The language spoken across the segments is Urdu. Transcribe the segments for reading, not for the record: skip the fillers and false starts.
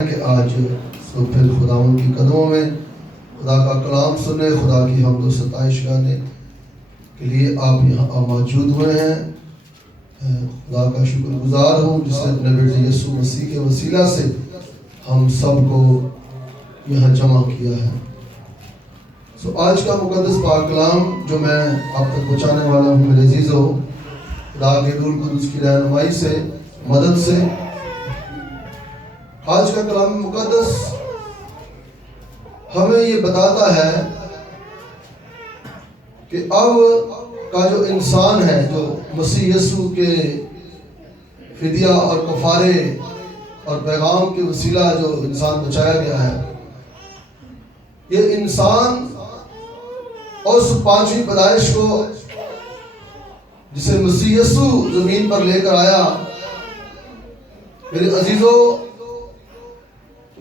کہ آج پھر خداوند کی قدموں میں خدا کا کلام سننے، خدا کی حمد و ستائش گانے کے لیے آپ یہاں موجود ہوئے ہیں۔ خدا کا شکر گزار ہوں جس نے اپنے بیٹے یسوع مسیح کے وسیلہ سے ہم سب کو یہاں جمع کیا ہے۔ آج کا مقدس پاک کلام جو میں آپ تک پہنچانے والا ہوں میرے عزیزو، خدا کے روح القدس کی رہنمائی سے، مدد سے، آج کا کلام مقدس ہمیں یہ بتاتا ہے کہ اب کا جو انسان ہے، جو مسیح یسوع کے فدیہ اور کفارے اور پیغام کے وسیلہ جو انسان بچایا گیا ہے، یہ انسان اس پانچویں پیدائش کو جسے مسیح یسوع زمین پر لے کر آیا، میرے عزیزو،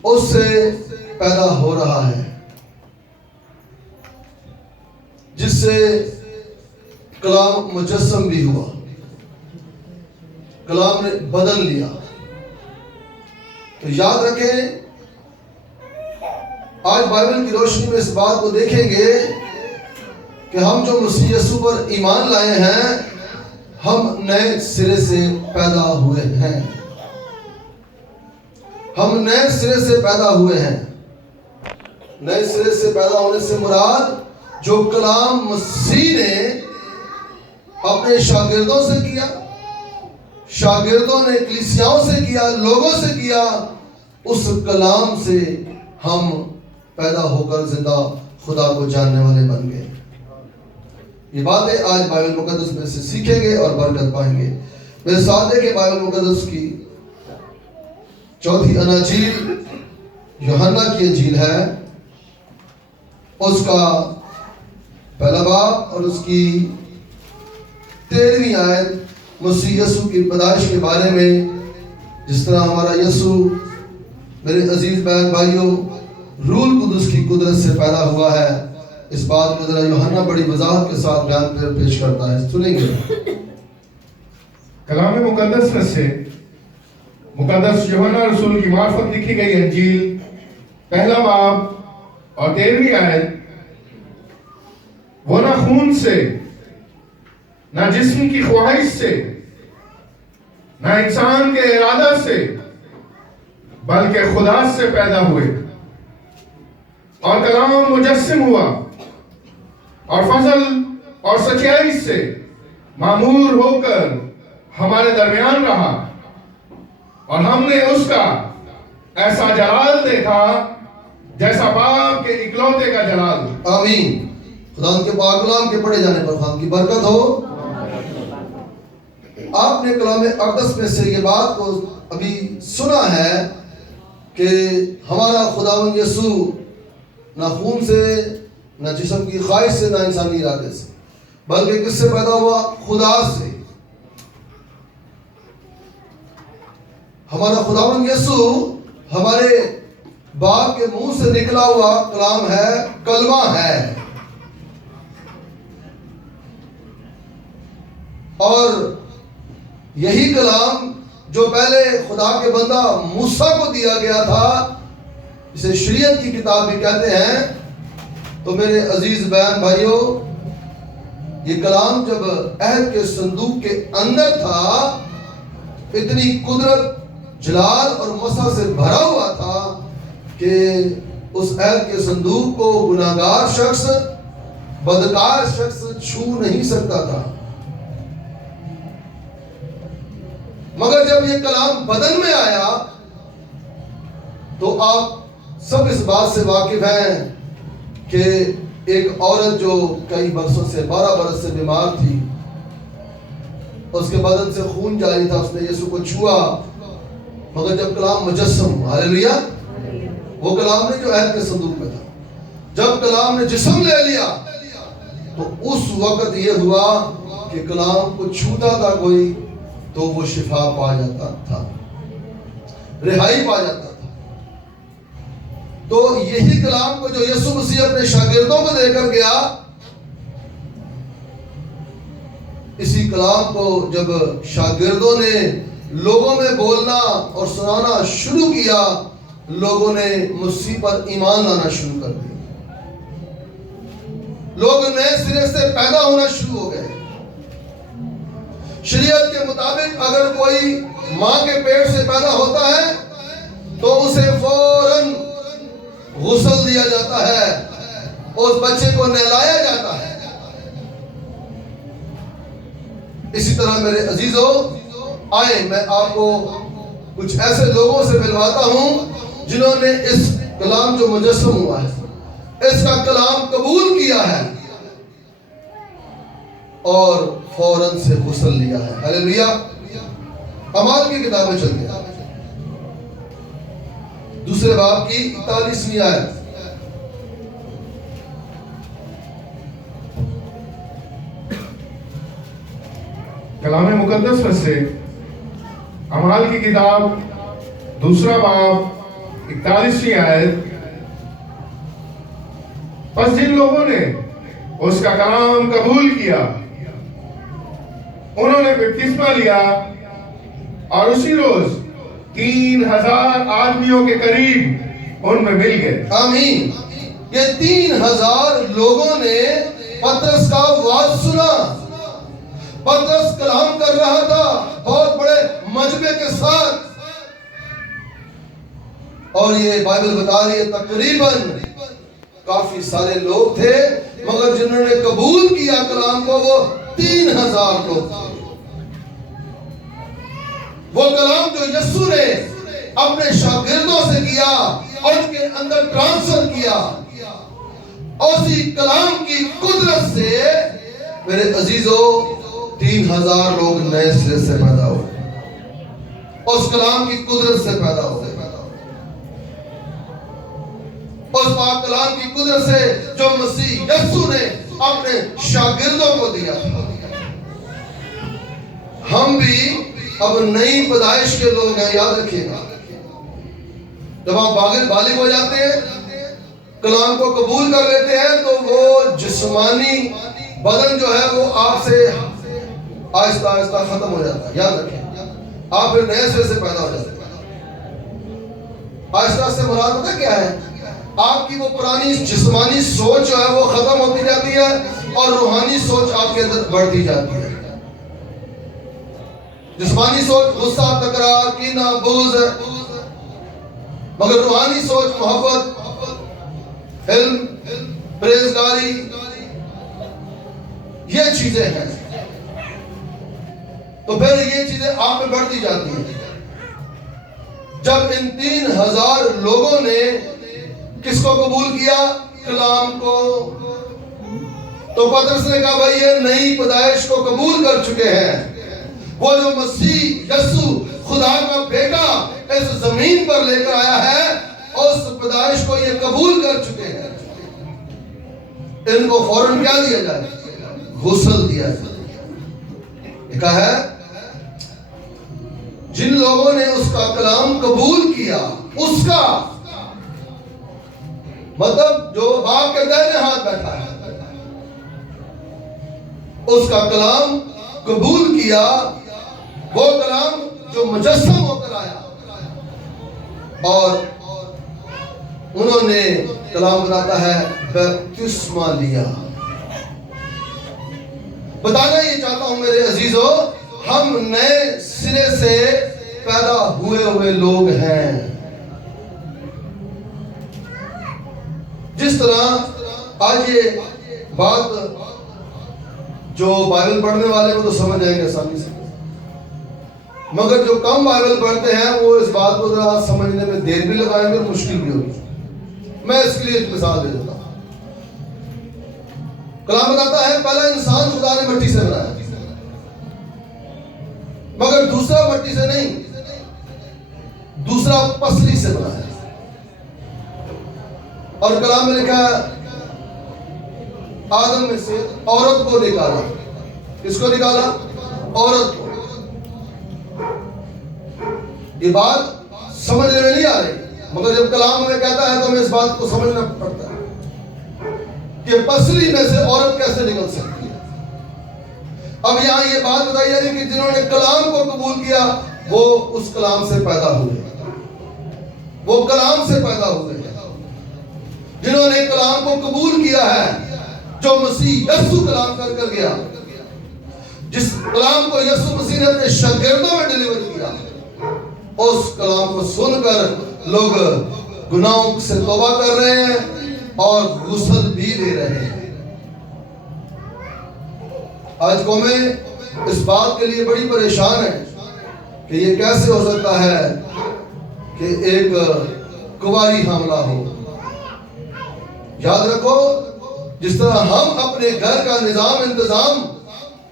اس سے پیدا ہو رہا ہے، جس سے کلام مجسم بھی ہوا، کلام نے بدل لیا۔ تو یاد رکھیں، آج بائبل کی روشنی میں اس بات کو دیکھیں گے کہ ہم جو مسیح یسوع پر ایمان لائے ہیں، ہم نئے سرے سے پیدا ہوئے ہیں۔ ہم نئے سرے سے پیدا ہوئے ہیں۔ نئے سرے سے پیدا ہونے سے مراد جو کلام مسیح نے اپنے شاگردوں سے کیا، شاگردوں نے کلیسیاؤں سے کیا، لوگوں سے کیا، اس کلام سے ہم پیدا ہو کر زندہ خدا کو جاننے والے بن گئے۔ یہ باتیں آج بائبل مقدس میں سے سیکھیں گے اور برکت پائیں گے۔ میرے ساتھ ہے کہ بائبل مقدس کی چوتھی اناجیل یوحنا کی انجیل ہے، اس کا پہلا باب اور اس کی 13ویں آیت مسیح یسوع کی پیدائش کے بارے میں، جس طرح ہمارا یسوع میرے عزیز بہن بھائیوں روح القدس کی قدرت سے پیدا ہوا ہے، اس بات کو ذرا یوحنا بڑی وضاحت کے ساتھ بیان پیش کرتا ہے، سنیں گے۔ کلام مقدس میں سے مقدس یوحنا رسول کی معرفت لکھی گئی انجیل، پہلا باب اور 13ویں آیت۔ وہ نہ خون سے، نہ جسم کی خواہش سے، نہ انسان کے ارادہ سے، بلکہ خدا سے پیدا ہوئے، اور کلام مجسم ہوا اور فضل اور سچائی سے معمور ہو کر ہمارے درمیان رہا، اور ہم نے اس کا ایسا جلال دیکھا جیسا باپ کے اکلوتے کا جلال۔ آمین۔ خدا ان کے پاک کلام کے پڑھے جانے پر خدا کی برکت ہو۔ آپ نے کلام اقدس میں سے یہ بات کو ابھی سنا ہے کہ ہمارا خداوند یسوع نہ خون سے، نہ جسم کی خواہش سے، نہ انسانی ارادے سے، بلکہ کس سے پیدا ہوا؟ خدا سے۔ ہمارا خداوند یسوع ہمارے باپ کے منہ سے نکلا ہوا کلام ہے، کلمہ ہے، اور یہی کلام جو پہلے خدا کے بندہ موسیٰ کو دیا گیا تھا، اسے شریعت کی کتاب بھی کہتے ہیں۔ تو میرے عزیز بہن بھائیوں، یہ کلام جب عہد کے صندوق کے اندر تھا، اتنی قدرت، جلال اور مسح سے بھرا ہوا تھا کہ اس عہد کے صندوق کو گناہگار شخص، بدکار شخص چھو نہیں سکتا تھا۔ مگر جب یہ کلام بدن میں آیا تو آپ سب اس بات سے واقف ہیں کہ ایک عورت جو کئی برسوں سے 12 برس سے بیمار تھی، اس کے بدن سے خون جاری تھا، اس نے یسوع کو چھوا، مگر جب کلام مجسم، ہاللیلویا، وہ کلام نے جو عہد کے صندوق میں تھا، جب کلام نے جسم لے لیا تو اس وقت یہ ہوا کہ کلام کو چھوتا تھا کوئی تو وہ شفا پا جاتا تھا، رہائی پا جاتا تھا۔ تو یہی کلام کو جو یسوع مسیح اپنے شاگردوں کو دے کر گیا، اسی کلام کو جب شاگردوں نے لوگوں میں بولنا اور سنانا شروع کیا لوگوں نے مسیح پر ایمان لانا شروع کر دیا. لوگ نئے سرے سے پیدا ہونا شروع ہو گئے. شریعت کے مطابق اگر کوئی ماں کے پیٹ سے پیدا ہوتا ہے تو اسے فوراً غسل دیا جاتا ہے، اس بچے کو نہلایا جاتا ہے. اسی طرح میرے عزیزو، آئے میں آپ کو کچھ ایسے لوگوں سے ملواتا ہوں جنہوں نے اس کلام جو مجسم ہوا ہے، اس کا کلام قبول کیا ہے اور فوراً سے غسل لیا ہے. ہلیلویا. اعمال کی کتابیں چلتے ہیں، دوسرے باب کی 41ویں آیت. کلام مقدس میں سے اعمال کی کتاب دوسرا باب 41ویں آیت. پس جن لوگوں نے اس کا کلام قبول کیا انہوں نے بپتسمہ لیا اور اسی روز 3000 آدمیوں کے قریب ان میں مل گئے. آمین. یہ 3000 لوگوں نے پترس کا واعظ سنا. پترس کلام کر رہا تھا بہت بڑے مجمع کے ساتھ، اور یہ بائبل بتا رہی ہے تقریباً کافی سارے لوگ تھے، مگر جنہوں نے قبول کیا کلام کو وہ 3000 لوگ تھے. وہ کلام جو یسوع نے اپنے شاگردوں سے کیا اور ان کے اندر ٹرانسفر کیا، اسی کلام کی قدرت سے میرے عزیزو 3000 لوگ نئے سرے سے پیدا ہوئے. اس کلام کی قدرت سے پیدا ہوئے. اس پاک کلام کی قدرت سے جو مسیح یسوع نے اپنے شاگردوں کو دیا تھا. ہم بھی اب نئی پیدائش کے لوگ ہیں. یاد رکھیے گا، جب آپ بالغ ہو جاتے ہیں، کلام کو قبول کر لیتے ہیں، تو وہ جسمانی بدن جو ہے وہ آپ سے آہستہ آہستہ ختم ہو جاتا ہے. یاد رکھیں، آپ پھر نئے سرے سے پیدا ہو جاتے ہیں. آہستہ سے مراد پتہ کیا ہے؟ آپ کی وہ پرانی جسمانی سوچ جو ہے وہ ختم ہوتی جاتی ہے اور روحانی سوچ آپ کے اندر بڑھتی جاتی ہے. جسمانی سوچ غصہ، تکرار، کینہ، بغض ہے، مگر روحانی سوچ محبت، علم، پرہیزگاری، یہ چیزیں ہیں. تو پھر یہ چیزیں آپ میں بڑھتی جاتی ہیں. جب ان 3000 لوگوں نے کس کو قبول کیا؟ کلام کو. تو پترس نے کہا بھائی یہ نئی پیدائش کو قبول کر چکے ہیں. وہ جو مسیح یسوع خدا کا بیٹا اس زمین پر لے کر آیا ہے، اس پیدائش کو یہ قبول کر چکے ہیں. ان کو فوراً کیا دیا جائے؟ غسل دیا جائے. لکھا ہے جن لوگوں نے اس کا کلام قبول کیا، اس کا مطلب جو باپ کے دائیں ہاتھ بیٹھا ہے، اس کا کلام قبول کیا، وہ کلام جو مجسم ہو کر آیا، اور انہوں نے کلام بتاتا ہے بپتسمہ لیا. بتانا یہ چاہتا ہوں میرے عزیزو، ہم نئے سرے سے پیدا ہوئے لوگ ہیں. جس طرح آج یہ بات جو بائبل پڑھنے والے وہ تو سمجھ جائیں گے آسانی سے، مگر جو کم بائبل پڑھتے ہیں وہ اس بات کو ذرا سمجھنے میں دیر بھی لگائیں گے اور مشکل بھی ہوگی. میں اس کے لیے ایک مثال دے دیتا ہوں. کلام بتاتا ہے پہلا انسان خدا نے مٹی سے بنایا، مگر دوسرا مٹی سے نہیں، دوسرا پسلی سے بنایا. اور کلام میں لکھا ہے آدم میں سے عورت کو نکالا. کس کو نکالا؟ عورت کو. یہ بات سمجھنے میں نہیں آ رہی، مگر جب کلام ہمیں کہتا ہے تو ہمیں اس بات کو سمجھنا پڑتا ہے کہ پسلی میں سے عورت کیسے نکل سکتی ہے. اب یہاں یہ بات بتائی جا رہی کہ جنہوں نے کلام کو قبول کیا وہ اس کلام سے پیدا ہوئے. وہ کلام سے پیدا ہوئے ہیں، جنہوں نے کلام کو قبول کیا ہے، جو مسیح یسوع کلام کر گیا، جس کلام کو یسوع مسیح نے اپنے شاگردوں میں ڈیلیور کیا، اس کلام کو سن کر لوگ گناہوں سے توبہ کر رہے ہیں اور غسل بھی لے رہے ہیں۔ آج قومیں اس بات کے لیے بڑی پریشان ہے کہ یہ کیسے ہو سکتا ہے کہ ایک کنواری حاملہ ہو۔ یاد رکھو، جس طرح ہم اپنے گھر کا نظام انتظام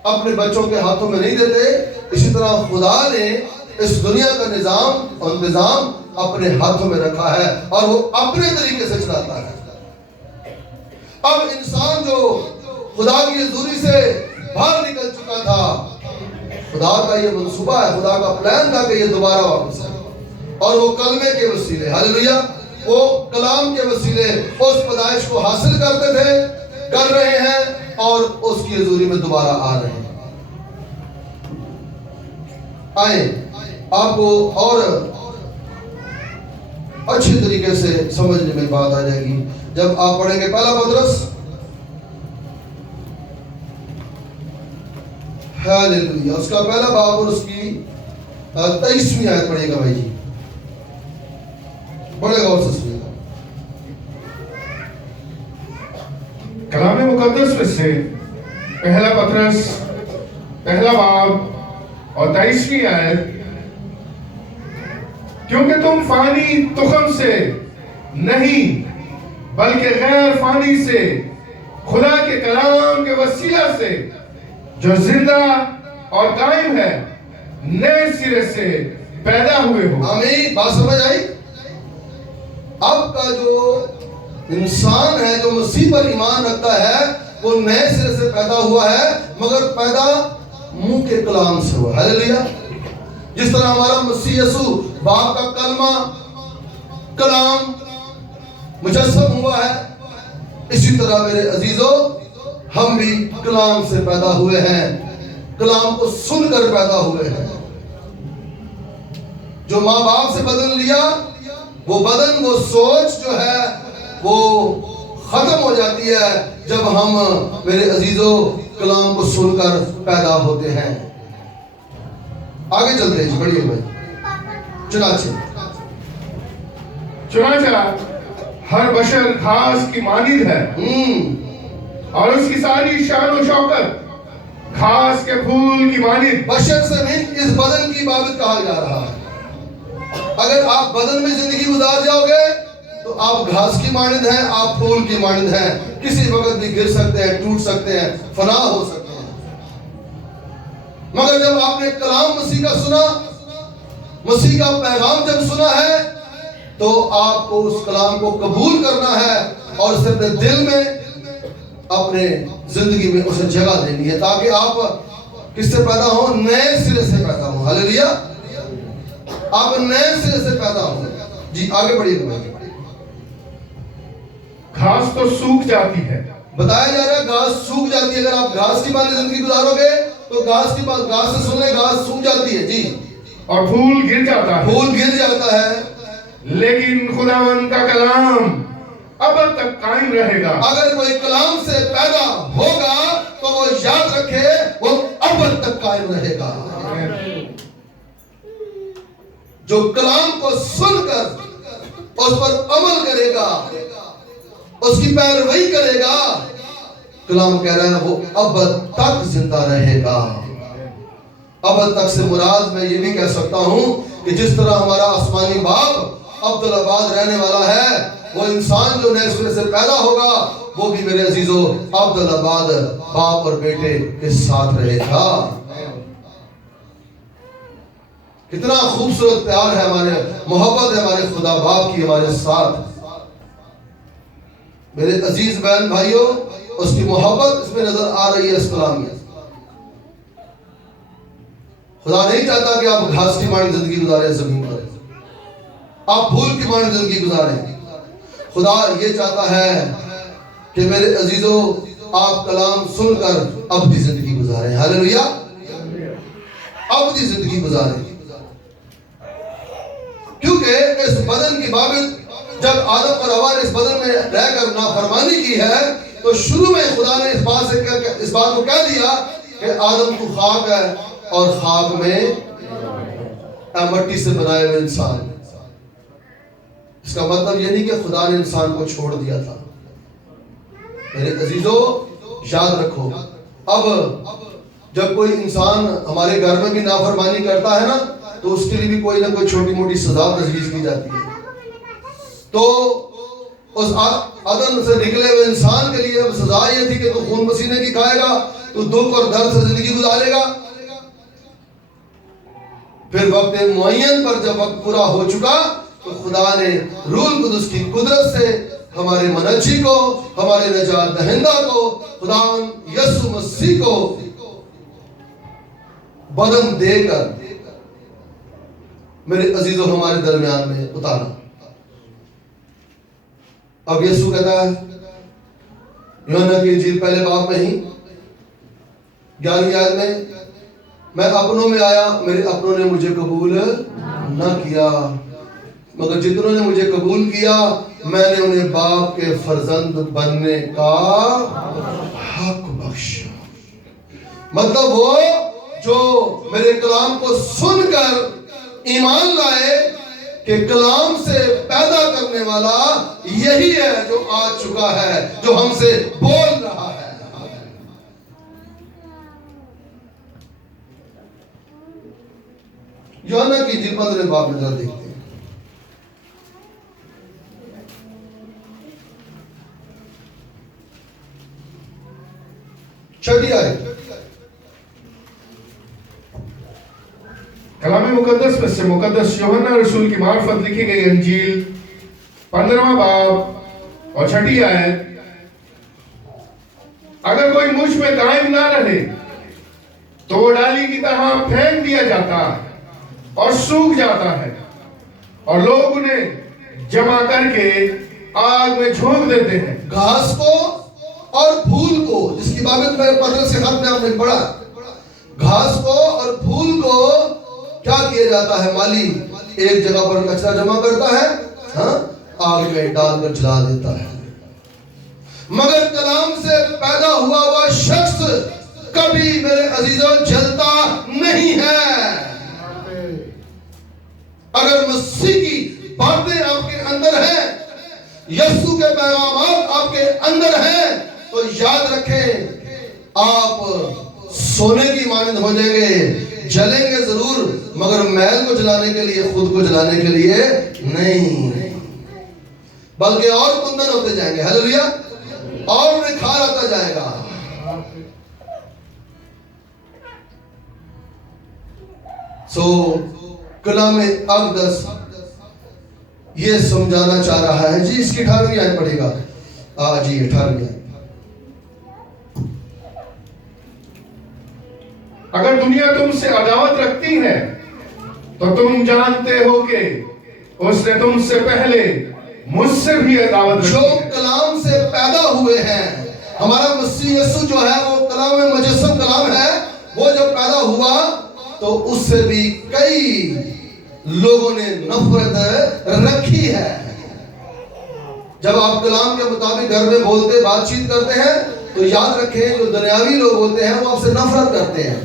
اپنے بچوں کے ہاتھوں میں نہیں دیتے، اسی طرح خدا نے اس دنیا کا نظام اور انتظام اپنے ہاتھوں میں رکھا ہے اور وہ اپنے طریقے سے چلاتا ہے۔ اب انسان جو خدا کی حضوری سے باہر نکل چکا تھا، خدا کا یہ منصوبہ ہے، خدا کا پلان تھا کہ یہ دوبارہ واپس آئے، اور وہ کلمے کے وسیلے، ہاللیلویہ، وہ کلام کے وسیلے اس پیدائش کو حاصل کرتے تھے، کر رہے ہیں اور اس کی حضوری میں دوبارہ آ رہے ہیں۔ آئیں آپ کو اور اچھی طریقے سے سمجھنے میں بات آ جائے گی جب آپ پڑھیں گے پہلا پطرس، ہاللیلویہ، اس کا پہلا باب اور اس کی 23ویں آیت پڑھیے گا بھائی جی، بڑے غور سے سنیے گا۔ کلام مقدس میں سے پہلا پطرس پہلا باب اور 23ویں آیت، کیونکہ تم فانی تخم سے نہیں بلکہ غیر فانی سے خدا کے کلام کے وسیلہ سے جو زندہ اور قائم ہے نئے سرے سے پیدا ہوئے ہو۔ آمین، بات سمجھ آئی؟ اب کا جو انسان ہے جو مسیح پر ایمان رکھتا ہے وہ نئے سرے سے پیدا ہوا ہے، مگر پیدا منہ کے کلام سے ہوا۔ ہاللیلویہ، جس طرح ہمارا مسیح یسوع باپ کا کلمہ کلام مجسم ہوا ہے، اسی طرح میرے عزیزو ہم بھی کلام سے پیدا ہوئے ہیں، کلام کو سن کر پیدا ہوئے ہیں۔ جو ماں باپ سے بدن لیا، وہ بدن، وہ سوچ جو ہے وہ ختم ہو جاتی ہے جب ہم میرے عزیزو کلام کو سن کر پیدا ہوتے ہیں۔ آگے چلتے ہیں جی، بڑھئے بھائی۔ چنانچہ ہر بشر گھاس کی مانند ہے اور اس کی ساری شان و شوکت گھاس کے پھول کی مانند۔ بشر سے نہیں، اس بدن کی عبادت کہا جا رہا ہے۔ اگر آپ بدن میں زندگی گزار جاؤ گے تو آپ گھاس کی مانند ہیں، آپ پھول کی مانند ہیں، کسی وقت بھی گر سکتے ہیں، ٹوٹ سکتے ہیں، فنا ہو سکتے ہیں۔ مگر جب آپ نے کلام مسیح کا سنا، مسیح کا پیغام جب سنا ہے، تو آپ کو اس کلام کو قبول کرنا ہے اور اسے اپنے دل میں، اپنے زندگی میں اسے جگہ دینی ہے، تاکہ آپ کس سے پیدا ہوں؟ نئے سرے سے پیدا ہوں۔ ہاللیلویہ، آپ نئے سرے سے پیدا ہوں۔ جی آگے بڑھیے گا۔ گھاس تو سوکھ جاتی ہے، بتایا جا رہا ہے گھاس سوکھ جاتی ہے۔ اگر آپ گھاس کی مانند زندگی گزارو گے تو گھاس سے سننے گھاس سوکھ جاتی ہے، جی، اور پھول گر جاتا ہے، پھول گر جاتا ہے، لیکن خداوند کا کلام اب تک قائم رہے گا۔ اگر کوئی کلام سے پیدا ہوگا تو وہ یاد رکھے وہ اب تک قائم رہے گا۔ جو کلام کو سن کر اس پر عمل کرے گا، اس کی پیروی کرے گا، کلام کہہ رہا ہے وہ اب تک زندہ رہے گا۔ اب تک سے مراد میں یہ بھی کہہ سکتا ہوں کہ جس طرح ہمارا آسمانی باپ عبدالآباد رہنے والا ہے، وہ انسان جو نئے سرے سے پیدا ہوگا وہ بھی میرے عزیزو عبدالآباد باپ اور بیٹے کے ساتھ رہے گا۔ کتنا خوبصورت پیار ہے، ہمارے محبت ہے ہمارے خدا باپ کی ہمارے ساتھ۔ میرے عزیز بہن بھائیوں، اس کی محبت اس میں نظر آ رہی ہے اس کلام میں۔ خدا نہیں چاہتا کہ آپ گھاس کی مانند زندگی گزاریں زمین پر، آپ پھول کی مانند زندگی گزاریں۔ خدا یہ چاہتا ہے کہ میرے عزیزو آپ کلام سن کر ابدی زندگی گزاریں۔ ہاللیلویہ، ابدی زندگی گزاریں، کیونکہ چونکہ اس بدن کی بابت جب آدم اور حوا نے اس بدن میں رہ کر نافرمانی کی ہے تو شروع میں خدا نے اس بات کو کہہ دیا کہ آدم تو خاک ہے اور خاک میں مٹی سے بنائے ہوئے انسان. اس کا مطلب یہ نہیں کہ خدا نے انسان کو چھوڑ دیا تھا. میرے عزیزو یاد رکھو، اب جب کوئی انسان ہمارے گھر میں بھی نافرمانی کرتا ہے نا تو اس کے لیے بھی کوئی نہ کوئی چھوٹی موٹی سزا تجویز کی جاتی ہے. تو اس عدن سے نکلے ہوئے انسان کے لیے اب سزا یہ تھی کہ تو خون پسینے کی کھائے گا، تو دکھ اور درد سے زندگی گزارے گا. پھر وقت معین پر جب وقت پورا ہو چکا تو خدا نے روح القدس کی قدرت سے ہمارے منجی کو، ہمارے نجات دہندہ کو، خدا یسوع مسیح کو بدن دے کر میرے عزیزو ہمارے درمیان میں اتارا. اب یسوع کہتا ہے یوحنا کی انجیل پہلے باب میں ہی 11ویں آیت میں، میں اپنوں میں آیا، میرے اپنوں نے مجھے قبول نہ کیا، مگر جتنوں نے مجھے قبول کیا میں نے انہیں باپ کے فرزند بننے کا حق بخشا. مطلب وہ جو میرے کلام کو سن کر ایمان لائے کہ کلام سے پیدا کرنے والا یہی ہے جو آ چکا ہے، جو ہم سے بول رہا ہے. یوحنا کی انجیل 15 باب میں ذرا دیکھتے ہیں. چھٹی آیت. کلام مقدس میں سے مقدس یوحنا رسول کی معرفت لکھی گئی انجیل 15واں باب اور 6 آیت. اگر کوئی مجھ میں قائم نہ رہے تو وہ ڈالی کی طرح پھینک دیا جاتا اور سوکھ جاتا ہے، اور لوگ انہیں جمع کر کے آگ میں جھونک دیتے ہیں. گھاس کو اور پھول کو، جس کی بابت میں پترس کے خط میں آپ نے پڑھا، گھاس کو اور پھول کو کیا کیا جاتا ہے؟ مالی ایک جگہ پر کچرا جمع کرتا ہے، ہاں، آگ میں ڈال کر جلا دیتا ہے. مگر کلام سے پیدا ہوا شخص کبھی میرے عزیزوں جلتا نہیں ہے. اگر مسیح کی باتیں آپ کے اندر ہیں، یسوع کے پیغامات آپ کے اندر ہیں، تو یاد رکھیں آپ سونے کی مانند ہو جائیں گے. جلیں گے ضرور مگر میل کو جلانے کے لیے، خود کو جلانے کے لیے نہیں، بلکہ اور کندن ہوتے جائیں گے. ہلیلویا. اور نکھار آتا جائے گا. کلام اقدس یہ سمجھانا چاہ رہا ہے. جی اس کی 18ویں آیت پڑھے گا. جی 18ویں آیت. اگر دنیا تم سے عداوت رکھتی ہے تو تم جانتے ہو کہ اس نے تم سے پہلے مجھ سے بھی عداوت رکھی. جو کلام سے پیدا ہوئے ہیں، ہمارا مسیح یسوع جو ہے وہ کلام مجسم کلام ہے، وہ جب پیدا ہوا تو اس سے بھی کئی لوگوں نے نفرت رکھی ہے. جب آپ کلام کے مطابق گھر میں بولتے بات چیت کرتے ہیں تو یاد رکھیں جو دنیاوی لوگ ہوتے ہیں وہ آپ سے نفرت کرتے ہیں.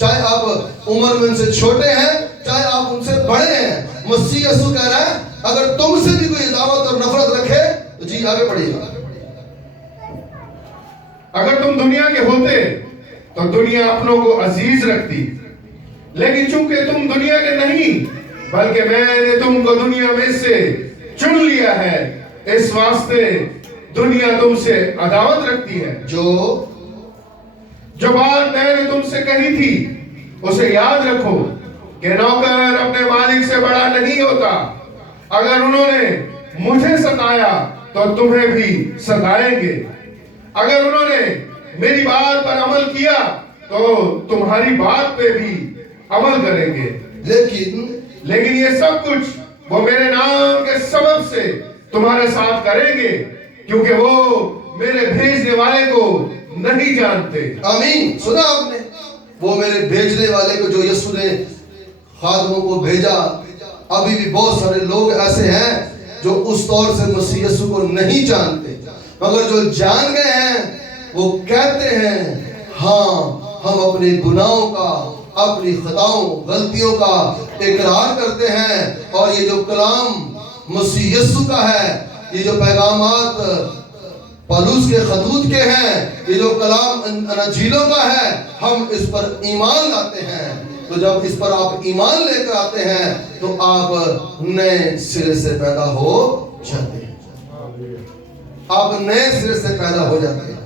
چاہے آپ عمر میں ان سے چھوٹے ہیں، چاہے آپ ان سے بڑے ہیں. مسیح یسوع کہہ رہا ہے اگر تم سے بھی کوئی عداوت اور نفرت رکھے تو جی آگے پڑھیے گا. اگر تم دنیا کے ہوتے تو دنیا اپنوں کو عزیز رکھتی، لیکن چونکہ تم دنیا کے نہیں بلکہ میں نے تم کو دنیا میں سے چن لیا ہے، اس واسطے دنیا تم سے عداوت رکھتی ہے. جو بات میں نے تم سے کہی تھی اسے یاد رکھو کہ نوکر اپنے مالک سے بڑا نہیں ہوتا. اگر انہوں نے مجھے ستایا تو تمہیں بھی ستائیں گے. اگر انہوں نے میری بات پر عمل کیا تو تمہاری بات پہ بھی عمل کریں گے. لیکن یہ سب کچھ وہ میرے نام کے سبب سے تمہارے ساتھ کریں گے، کیونکہ وہ میرے بھیجنے والے کو نہیں جانتے. آمین. سنا آپ نے؟ وہ میرے بھیجنے والے کو جو یسوع نے خادموں کو بھیجا. ابھی بھی بہت سارے لوگ ایسے ہیں جو اس طور سے مسیح یسوع کو نہیں جانتے، مگر جو جان گئے ہیں وہ کہتے ہیں ہاں ہم اپنے گناہوں کا، اپنی خطاؤں غلطیوں کا اقرار کرتے ہیں، اور یہ جو کلام مسیح یسوع کا ہے، یہ جو پیغامات پالوس کے خطوط کے ہیں، یہ جو کلام انجیلوں کا ہے، ہم اس پر ایمان لاتے ہیں. تو جب اس پر آپ ایمان لے کر آتے ہیں تو آپ نئے سرے سے پیدا ہو جاتے ہیں. آپ نئے سرے سے پیدا ہو جاتے ہیں.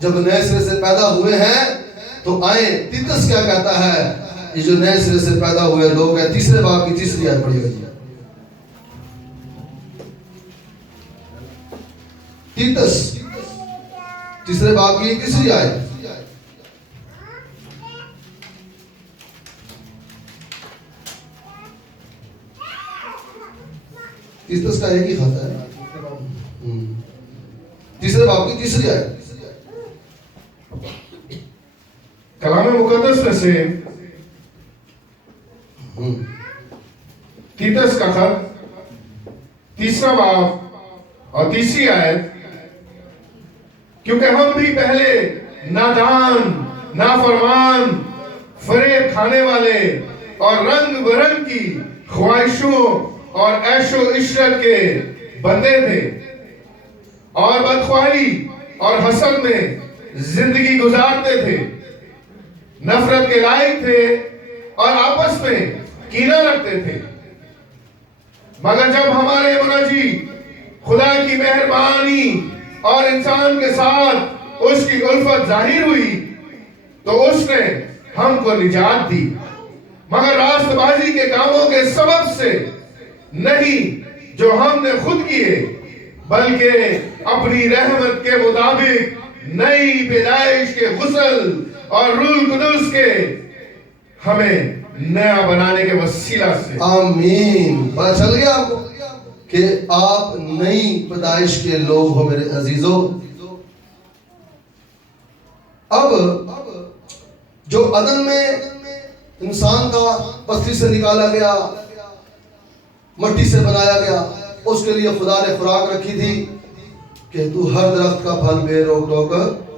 جب نئے سرے سے پیدا ہوئے ہیں تو آئیں تیتس کیا کہتا ہے. یہ جو نئے سرے سے پیدا ہوئے لوگ ہیں، تیسرے باب کی تیسری آیت پڑھی ہوئی ہے. تیتس تیسرے باب کی تیسری آیت. تیتس کا ایک ہی خطہ ہے. تیسرے باب کی تیسری آیت. کلام مقدس میں سے تیتس کا خط تیسرا باب اور تیسری آیت. کیونکہ ہم بھی پہلے نادان، نافرمان، فریب کھانے والے اور رنگ برنگ کی خواہشوں اور عیش و عشرت کے بندے تھے، اور بدخواہی اور حسد میں زندگی گزارتے تھے، نفرت کے لائق تھے اور آپس میں کینہ رکھتے تھے. مگر جب ہمارے منجی خدا کی مہربانی اور انسان کے ساتھ اس کی الفت ظاہر ہوئی تو اس نے ہم کو نجات دی، مگر راست بازی کے کاموں کے سبب سے نہیں جو ہم نے خود کیے، بلکہ اپنی رحمت کے مطابق نئی پیدائش کے غسل اور روح القدس کے ہمیں نیا بنانے کے وسیلہ سے. آمین. پتہ چل گیا آپ کو کہ آپ نئی پیدائش کے لوگ ہو میرے عزیزوں. اب جو عدن میں انسان کا پتھری سے نکالا گیا، مٹی سے بنایا گیا، اس کے لیے خدا نے خوراک رکھی تھی کہ تو ہر درخت کا پھل بے روک ٹوک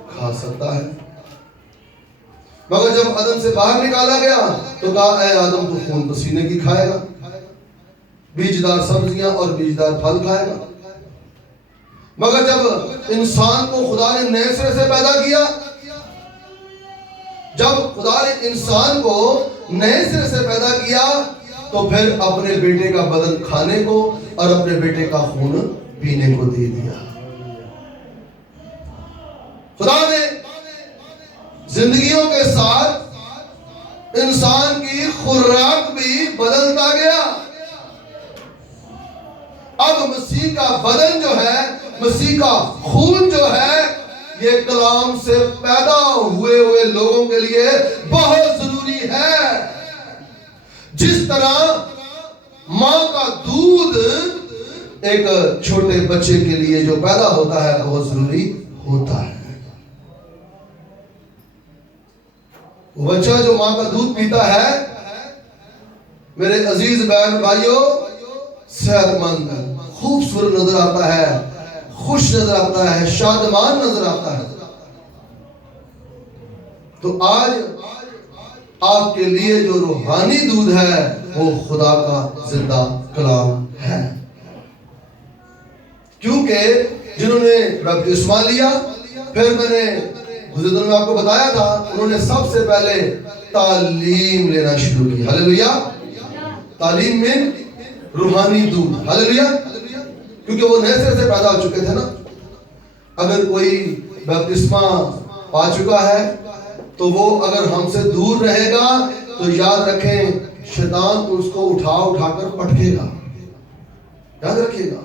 کھا سکتا ہے. مگر جب عدن سے باہر نکالا گیا تو کہا اے آدم تو خون پسینے کی کھائے گا، بیجدار سبزیاں اور بیجدار پھل کھائے گا. مگر جب انسان کو خدا نے نئے سرے سے پیدا کیا، جب خدا نے انسان کو نئے سرے سے پیدا کیا تو پھر اپنے بیٹے کا بدن کھانے کو اور اپنے بیٹے کا خون پینے کو دے دیا. خدا نے زندگیوں کے ساتھ انسان کی خوراک بھی بدلتا گیا. اب مسیح کا بدن جو ہے، مسیح کا خون جو ہے، یہ کلام سے پیدا ہوئے لوگوں کے لیے بہت ضروری ہے. جس طرح ماں کا دودھ ایک چھوٹے بچے کے لیے جو پیدا ہوتا ہے بہت ضروری ہوتا ہے. وہ بچہ جو ماں کا دودھ پیتا ہے میرے عزیز بہن بھائیوں، صحت مند، خوبصورت نظر آتا ہے، خوش نظر آتا ہے، شادمان نظر آتا ہے. تو آج آپ کے لیے جو روحانی دودھ ہے وہ خدا کا زندہ کلام ہے. کیونکہ جنہوں نے بپتسمہ لیا، پھر میں نے گزشتہ دنوں میں آپ کو بتایا تھا، انہوں نے سب سے پہلے تعلیم لینا شروع کی. ہلیلویا. تعلیم میں روحانی دودھ. ہلیلویا. کیونکہ وہ نئے سرے سے پیدا ہو چکے تھے نا. اگر کوئی بپتسمہ پا چکا ہے تو وہ اگر ہم سے دور رہے گا تو یاد رکھیں شیطان اس کو اٹھا کر پٹکے گا. یاد رکھیے گا.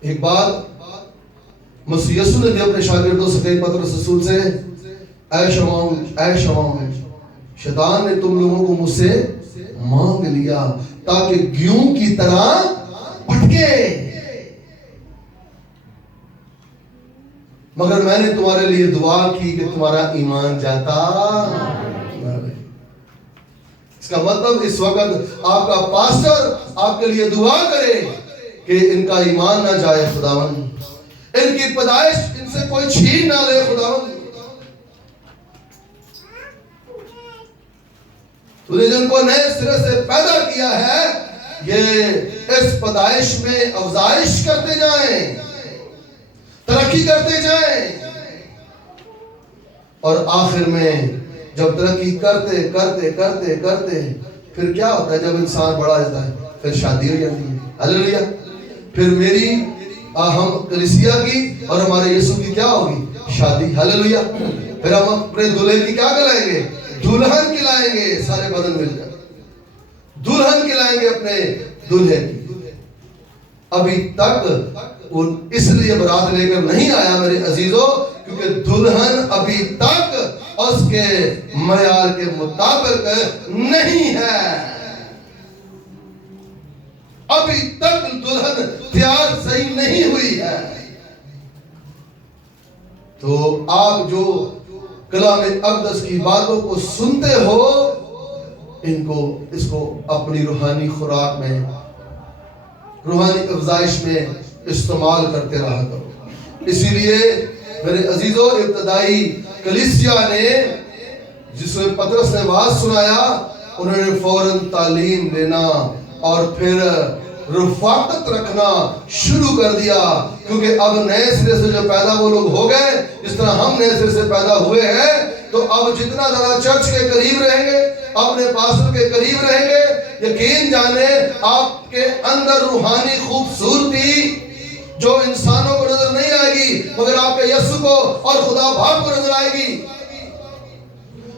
ایک بات مسیح یسوع نے بھی اپنے شاگردوں سے کہی، پترس رسول سے، اے شمعون، شیطان نے تم لوگوں کو مجھ سے مانگ لیا تاکہ گیہوں کی طرح پھٹکے، مگر میں نے تمہارے لیے دعا کی کہ تمہارا ایمان جاتا نہ رہے. اس کا مطلب اس وقت آپ کا پاسٹر آپ کے لیے دعا کرے کہ ان کا ایمان نہ جائے خداوند، ان کی پیدائش ان سے کوئی چھین نہ لے خداوند، تو نے جن کو نئے سرے سے پیدا کیا ہے یہ اس پیدائش میں افزائش کرتے جائیں، ترقی کرتے جائیں، اور آخر میں جب ترقی کرتے کرتے کرتے کرتے پھر کیا ہوتا ہے؟ جب انسان بڑا ہوتا ہے پھر شادی ہو جاتی ہے، ہاللیلویا۔ پھر میری ہم کلیسیا کی اور ہمارے یسوع کی کیا ہوگی؟ شادی، ہاللیلویا۔ پھر ہم اپنے دلہے کی کیا کھلائیں گے؟ دلہن کھلائیں گے، سارے بدن مل کر دلہن کھلائیں گے اپنے دلہے کی۔ ابھی تک اس لیے برات لے کر نہیں آیا میرے عزیزوں، کیونکہ دلہن ابھی تک اس کے معیار کے مطابق نہیں ہے، ابھی تک دلہن تیار صحیح نہیں ہوئی ہے۔ تو آپ جو کلام اقدس کی باتوں کو سنتے ہو، اس کو اپنی روحانی خوراک میں، روحانی افزائش میں استعمال کرتے رہا کرو۔ اسی لیے میرے عزیزوں، ابتدائی کلیسیا نے جس میں پطرس نے واعظ سنایا، انہوں نے فوراً تعلیم لینا اور پھر رفاقت رکھنا شروع کر دیا، کیونکہ اب نئے سرے سے جو پیدا وہ لوگ ہو گئے، جس طرح ہم نئے سرے سے پیدا ہوئے ہیں، تو اب جتنا زیادہ چرچ کے قریب رہیں گے، اپنے پاسٹر کے قریب رہیں گے، یقین جانے آپ کے اندر روحانی خوبصورتی جو انسانوں کو نظر نہیں آئے گی مگر آپ کے یسوع کو اور خدا باپ کو نظر آئے گی،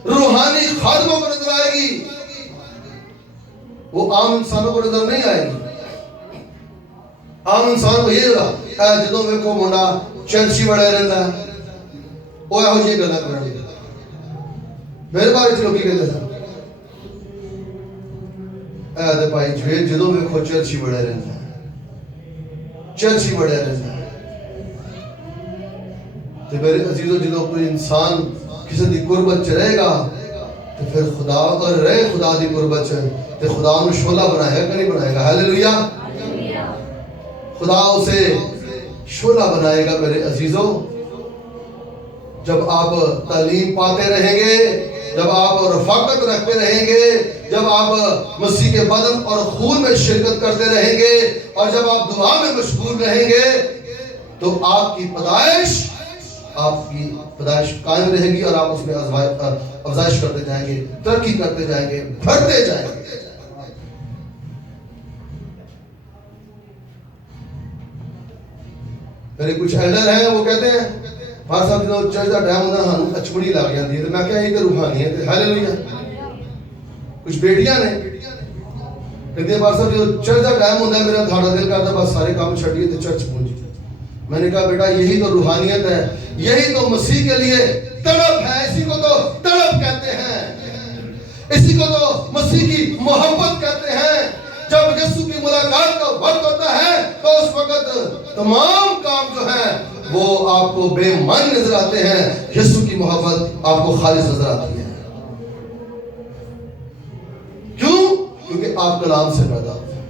روحانی خادموں کو نظر آئے گی، وہ عام انسانوں کو نظر نہیں آئے گی۔ عام انسان کو یہ ہوگا جدوں ویکھو منڈا چرچی بڑے رہتا ہے، وہ یہو جی گلا کریں گے، میرے بارے چ لوگ کہتے ہیں اے بھائی جوید جدوں ویکھو چرچی بڑے رہتا ہے، چرچی بڑے رہتا ہے۔ تو میرے عزیزوں، جدوں کوئی انسان کسی دی قربت چ رہے گا تو پھر خدا اور رہے خدا دی قربت چ تو خدا انہوں شعلہ بنائے گا کہ نہیں بنائے گا؟ ہاللیلویا۔ خدا اسے شعلہ بنائے گا میرے عزیزوں، جب آپ تعلیم پاتے رہیں گے، جب آپ رفاقت رکھتے رہیں گے، جب آپ مسیح کے بدن اور خون میں شرکت کرتے رہیں گے، اور جب آپ دعا میں مشغول رہیں گے، تو آپ کی پیدائش قائم رہے گی، اور آپ اس میں افزائش کرتے جائیں گے، ترقی کرتے جائیں گے، بڑھتے جائیں گے۔ میرے کچھ ایلڈر ہیں، وہ کہتے ہیں بھائی صاحب جب چرچ کا ٹائم ہونا ہم اچھوڑی لگ جاتی ہے، تو میں کہا یہ تو روحانیت ہے، ہاللیلویا۔ کچھ بیٹیاں نے کہتے ہیں بھائی صاحب جب چرچ کا ٹائم ہوتا ہے میرا تھوڑا دل کرتا ہے بس سارے کام چھڑیے تو چرچ پہنچ جائے۔ میں نے کہا بیٹا یہی تو روحانیت ہے، یہی تو مسیح کے لیے تڑپ ہے، اسی کو تو تڑپ کہتے ہیں، اسی کو تو مسیح کی محبت کہتے ہیں۔ جب یسوع کی ملاقات کا وقت ہوتا ہے تو اس وقت تمام کام جو ہیں وہ آپ کو بے معنی نظر آتے ہیں، یسوع کی محبت آپ کو خالص نظر آتی ہے۔ کیوں؟ کیونکہ آپ کلام سے پیدا ہوتے ہیں۔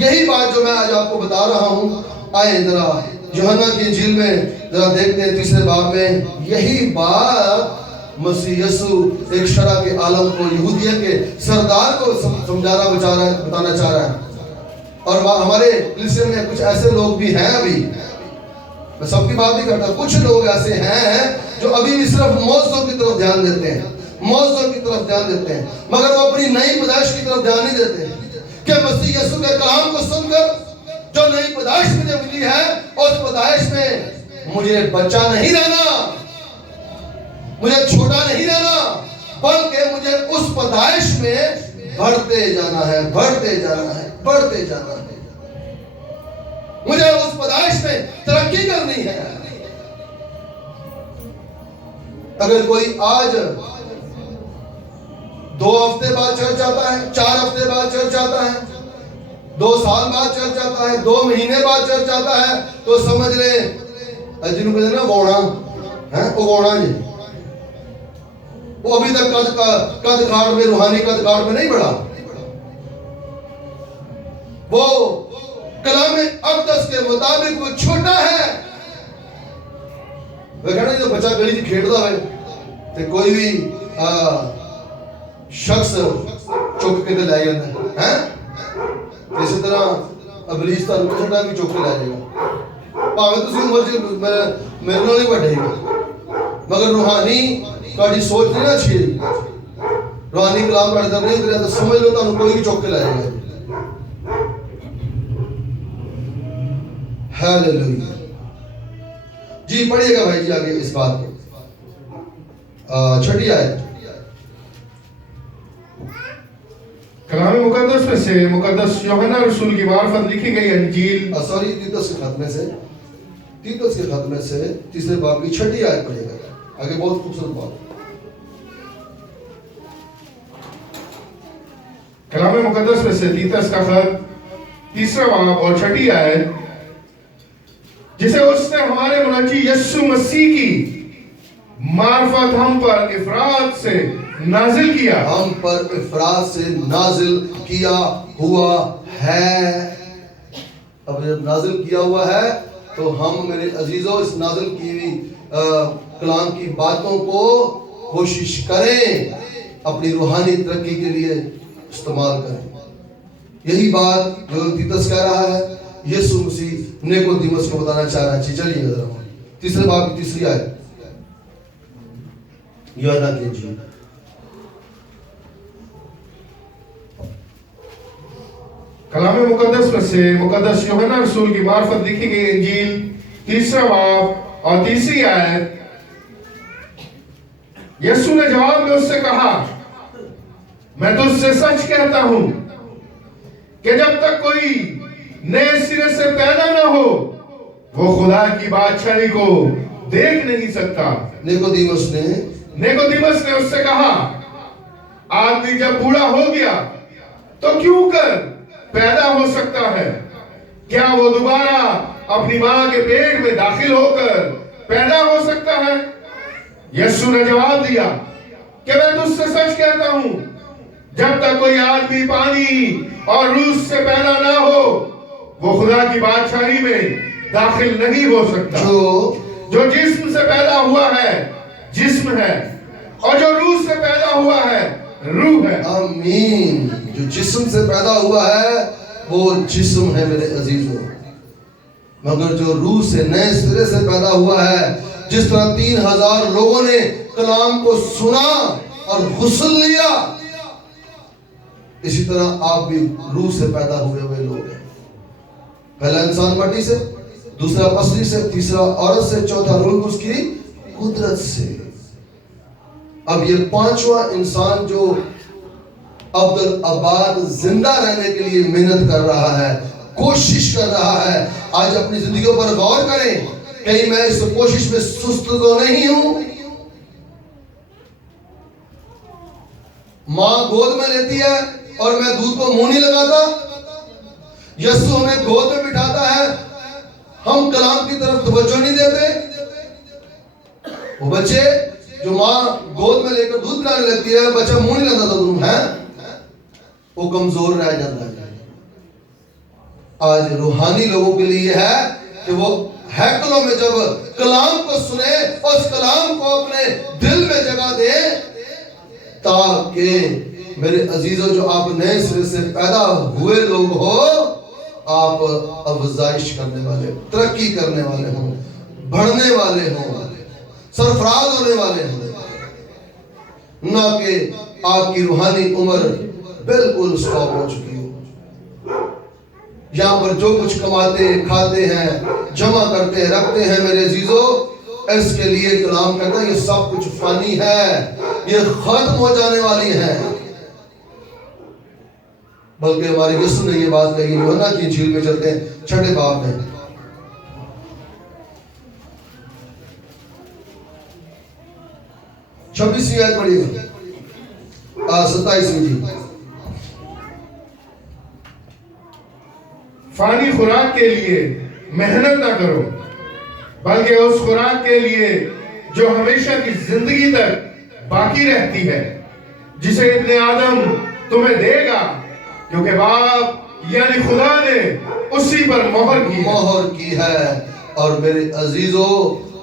یہی بات جو میں آج آپ کو بتا رہا ہوں، آئیں ذرا یوحنا کی انجیل میں ذرا دیکھتے ہیں 3 باب میں، یہی بات مسیح یسوع ایک شرع کے عالم کو، یہودیت کے سردار کو بتانا چاہ رہا ہے۔ اور ہمارے کلیسیا میں کچھ ایسے لوگ بھی ہیں، ابھی میں سب کی بات نہیں کرتا، کچھ لوگ ایسے ہیں جو ابھی بھی صرف موضوع کی طرف دھیان دیتے ہیں، موضوع کی طرف دھیان دیتے ہیں، مگر وہ اپنی نئی پیدائش کی طرف دھیان نہیں دیتے کہ مسیح یسوع کے کلام کو سن کر جو نئی پیدائش مجھے ملی ہے، اس پیدائش میں مجھے بچہ نہیں رہنا، مجھے چھوٹا نہیں رہنا، بلکہ مجھے اس پیدائش میں بڑھتے جانا ہے، بڑھتے جانا ہے، بڑھتے جانا ہے، مجھے اس پیدائش میں ترقی کرنی ہے۔ اگر کوئی آج 2 ہفتے بعد چرچ آتا ہے، 4 ہفتے بعد چرچ آتا ہے، 2 سال بعد چرچ آتا ہے، 2 مہینے بعد چرچ آتا ہے، تو سمجھ لیں جنہوں کہتے ہیں نا گونا ہے، وہ گونا جی وہ ابھی تک قد کاٹ میں، روحانی قد کاٹ میں نہیں بڑھا. وہ کلام اقدس کے مطابق وہ چھوٹا ہے. وہ کہنا جو بچہ گلی چ کھیڈدا ہے تے کوئی بھی شخص چک کے تے لے جاندا ہے. اسی طرح ابلیس تانوں چھوٹا بھی چک کے لے جائے گا. ਭਾਵੇਂ ਤੁਸੀਂ ਉਮਰ 'ਚ ਮੇਰੇ ਨਾਲ ਨਹੀਂ ਵੱਡੇ مگر روحانی تہاڈی سوچ نہیں نا اچھی ہے. روحانی کلام تہاڈے تک نہیں اتریا تو سمجھ لو تانوں کوئی بھی چک کے لائے گا. ہیلیلویا. جی پڑھیے گا بھائی جی آگے اس بات کو. 6 آیت کلام مقدس میں سے مقدس یوحنا رسول کی معرفت لکھی گئی انجیل سوری تیتس کے خاتمے سے 3 باب کی 6 آیت پڑھیے گا. آگے بہت خوبصورت بات. کلام مقدس میں سے تیتس کا خط 3 باب اور 6 آیت. جسے اس نے ہمارے منجی یسوع مسیح کی معرفت ہم پر افراط سے نازل کیا. ہم پر افراط سے نازل کیا ہوا ہے. اب جب نازل کیا ہوا ہے تو ہم میرے عزیزوں اس نازل کی ہوئی کلام کی باتوں کو کوشش کریں اپنی روحانی ترقی کے لیے استعمال کریں. یہی بات جو تیتس کہہ رہا ہے یسوع مسیح نیکودیمس کو بتانا چاہ رہا ہے. چلیے ذرا 3 باب کی 3 آیت یوحنا کی انجیل. کلام مقدس میں سے مقدس یوحنا رسول کی معرفت لکھی گئی انجیل 3 باب اور 3 آیت. یسوع نے جواب میں اس سے کہا میں تجھ سے سچ کہتا ہوں کہ جب تک کوئی نئے سرے سے پیدا نہ ہو وہ خدا کی بادشاہی کو دیکھ نہیں سکتا. نیکودیمس نے اس سے کہا آدمی جب بوڑھا ہو گیا تو کیوں کر پیدا ہو سکتا ہے؟ کیا وہ دوبارہ اپنی ماں کے پیٹ میں داخل ہو کر پیدا ہو سکتا ہے؟ یسوع نے جواب دیا کہ میں تجھ سے سچ کہتا ہوں جب تک کوئی آدمی پانی اور روح سے پیدا نہ ہو وہ خدا کی بادشاہی میں داخل نہیں ہو سکتا. جو جسم سے پیدا ہوا ہے جسم ہے اور جو روح سے پیدا ہوا ہے روح ہے. آمین. جو جسم سے پیدا ہوا ہے وہ جسم ہے میرے عزیزوں، مگر جو روح سے نئے سرے سے پیدا ہوا ہے جس طرح 3000 لوگوں نے کلام کو سنا اور غسل لیا اسی طرح آپ بھی روح سے پیدا ہوئے لوگ ہیں. پہلا انسان مٹی سے، دوسرا پسلی سے، تیسرا عورت سے، چوتھا روح اس کی قدرت سے. اب یہ 5واں انسان جو عبدالآباد زندہ رہنے کے لیے محنت کر رہا ہے، کوشش کر رہا ہے. آج اپنی زندگیوں پر غور کریں کہیں میں اس کوشش میں سست تو نہیں ہوں. ماں گود میں لیتی ہے اور میں دودھ کو منہ نہیں لگاتا. یسوع ہمیں گود میں بٹھاتا ہے، ہم کلام کی طرف توجہ نہیں دیتے. وہ بچے جو ماں گود میں لے کر دودھ پلانے لگتی ہے بچہ منہ نہیں لگاتا ہے وہ کمزور رہ جاتا ہے. آج روحانی لوگوں کے لیے ہے کہ وہ ہیکلوں میں جب کلام کو سنے اس کلام کو اپنے دل میں جگہ دے تاکہ میرے عزیزوں جو آپ نئے سرے سے پیدا ہوئے لوگ ہو آپ افزائش کرنے والے، ترقی کرنے والے ہوں، بڑھنے والے ہوں، سرفراز ہونے والے ہوں، نہ کہ آپ کی روحانی عمر بالکل سٹاپ ہو چکی ہو. یہاں پر جو کچھ کماتے کھاتے ہیں جمع کرتے ہیں رکھتے ہیں میرے عزیزوں اس کے لیے کلام کہتا ہے یہ سب کچھ فانی ہے، یہ ختم ہو جانے والی ہے. بلکہ ہماری یسوع نے یہ بات کہی یوحنا کی انجیل میں چلتے ہیں 6 باب میں 26 آیت پڑھیے گا 27 جی. فانی خوراک کے لیے محنت نہ کرو بلکہ اس خوراک کے لیے جو ہمیشہ کی زندگی تک باقی رہتی ہے، جسے ابن آدم تمہیں دے گا، کیونکہ باپ یعنی خدا نے اسی پر مہر کی ہے۔ اور میرے عزیزو،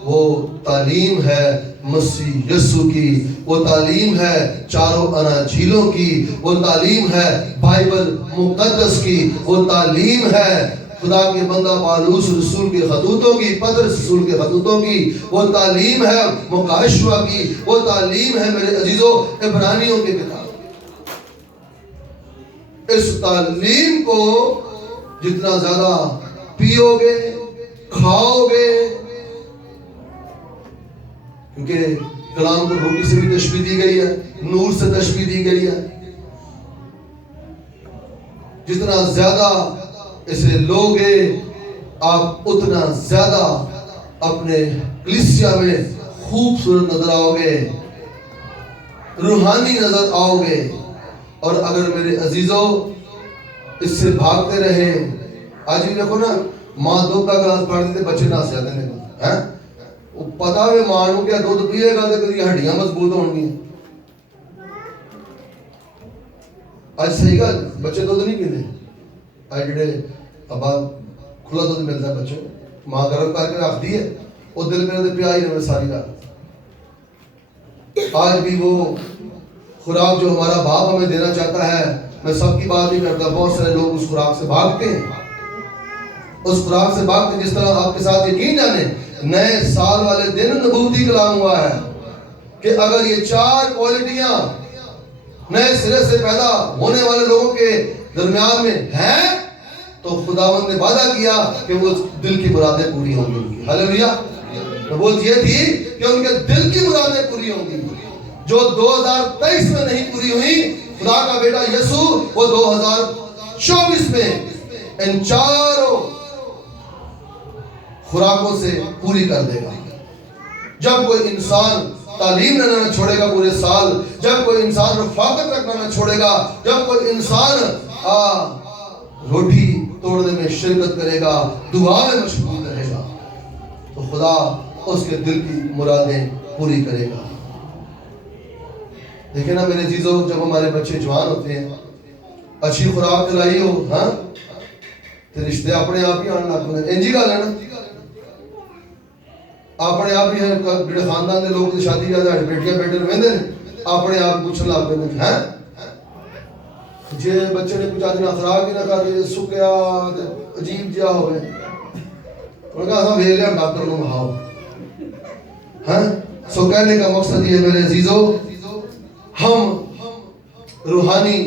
وہ تعلیم ہے مسیح یسوع کی، وہ تعلیم ہے چاروں اناجیلوں کی، وہ تعلیم ہے بائبل مقدس کی، وہ تعلیم ہے خدا کے بندہ پالوس رسول کے خطوطوں کی، پطرس رسول کے خطوطوں کی، وہ تعلیم ہے مکاشفہ کی، وہ تعلیم ہے میرے عزیزو عبرانیوں کی کتاب۔ اس تعلیم کو جتنا زیادہ پیو گے، کھاؤ گے، کیونکہ کلام کو روٹی سے بھی تشبیہ دی گئی ہے، نور سے تشبیہ دی گئی ہے، جتنا زیادہ اسے لوگے آپ اتنا زیادہ اپنے کلیسیا میں خوبصورت نظر آؤ گے، روحانی نظر آؤ گے۔ اور اگر میرے عزیزوں اس سے بھاگتے رہے، آج بھی دیکھو نا، ماں دودھ کا گلاس پھاڑ دیتے بچے نہ سے جاتے ہیں، وہ پتا ہے ماں نو کیا دودھ پیے گا تو کدی ہڈیاں مضبوط ہوں گی۔ آج صحیح گل بچے دودھ نہیں پیتے، آج جڑے ابا کھلا دودھ ملتا ہے بچوں، ماں گرم کر کے رکھ دی ہے، وہ دل میں پیا ہی رہے ساری رات۔ آج بھی وہ خوراک جو ہمارا باپ ہمیں دینا چاہتا ہے، میں سب کی بات نہیں کرتا، بہت سارے لوگ اس خوراک سے بھاگتے ہیں، اس خوراک سے بھاگتے۔ جس طرح آپ کے ساتھ یقین جانے نئے سال والے دن نبوتی کلام ہوا ہے کہ اگر یہ 4 کوالٹیاں نئے سرے سے پیدا ہونے والے لوگوں کے درمیان میں ہیں تو خداوند نے وعدہ کیا کہ وہ دل کی مرادیں پوری ہوں گی ان کی۔ ہاللیلویا۔ نبوت یہ تھی کہ ان کے دل کی مرادیں پوری ہوں گی، جو 2023 میں نہیں پوری ہوئی، خدا کا بیٹا یسوع وہ 2024 میں ان 4 خوراکوں سے پوری کر دے گا۔ جب کوئی انسان تعلیم لینا نہ چھوڑے گا پورے سال، جب کوئی انسان رفاقت رکھنا نہ چھوڑے گا، جب کوئی انسان روٹی توڑنے میں شرکت کرے گا، دعا میں مشغول رہے گا، تو خدا اس کے دل کی مرادیں پوری کرے گا۔ دیکھیں نا میرے عزیزو، جب ہمارے بچے جوان ہوتے ہیں، اچھی خوراک کھلائی ہو تو رشتے اپنے آپ ہی آنے لگتے ہیں۔ انجی گل ہے نا، اپنے آپ ہی جڑے خاندان کے لوگ شادی کرتے ہیں، بیٹیاں بیٹے رہتے ہیں، اپنے آپ پوچھنے لگتے ہیں، جی بچے نے کچھ آج نہ خوراک ہی نہ کر سکیا عجیب جہا ہوئے، انہوں نے کہا ہم ویل لیا ڈاکٹر کو بہاؤ۔ سو کہنے کا مقصد یہ میرے عزیزو، ہم روحانی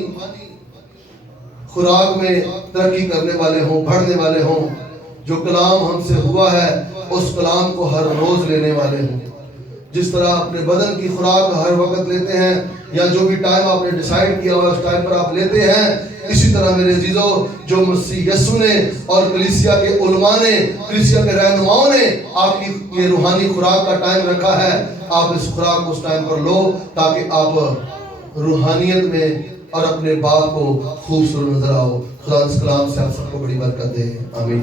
خوراک میں ترقی کرنے والے ہوں، بڑھنے والے ہوں، جو کلام ہم سے ہوا ہے اس کلام کو ہر روز لینے والے ہوں۔ جس طرح اپنے بدن کی خوراک ہر وقت لیتے ہیں، یا جو بھی ٹائم آپ نے ڈیسائیڈ کیا ہوا اس ٹائم پر آپ لیتے ہیں، اسی طرح میرے عزیزو جو مسیح یسوع نے اور کلیسیا کے علماء نے، کلیسیا کے رہنماؤں نے آپ کی یہ روحانی خوراک کا ٹائم رکھا ہے، آپ اس خوراک کو اس ٹائم پر لو تاکہ آپ روحانیت میں اور اپنے باپ کو خوبصورت نظر آؤ۔ خدا اس کلام سے آپ سب کو بڑی برکت دے، آمین۔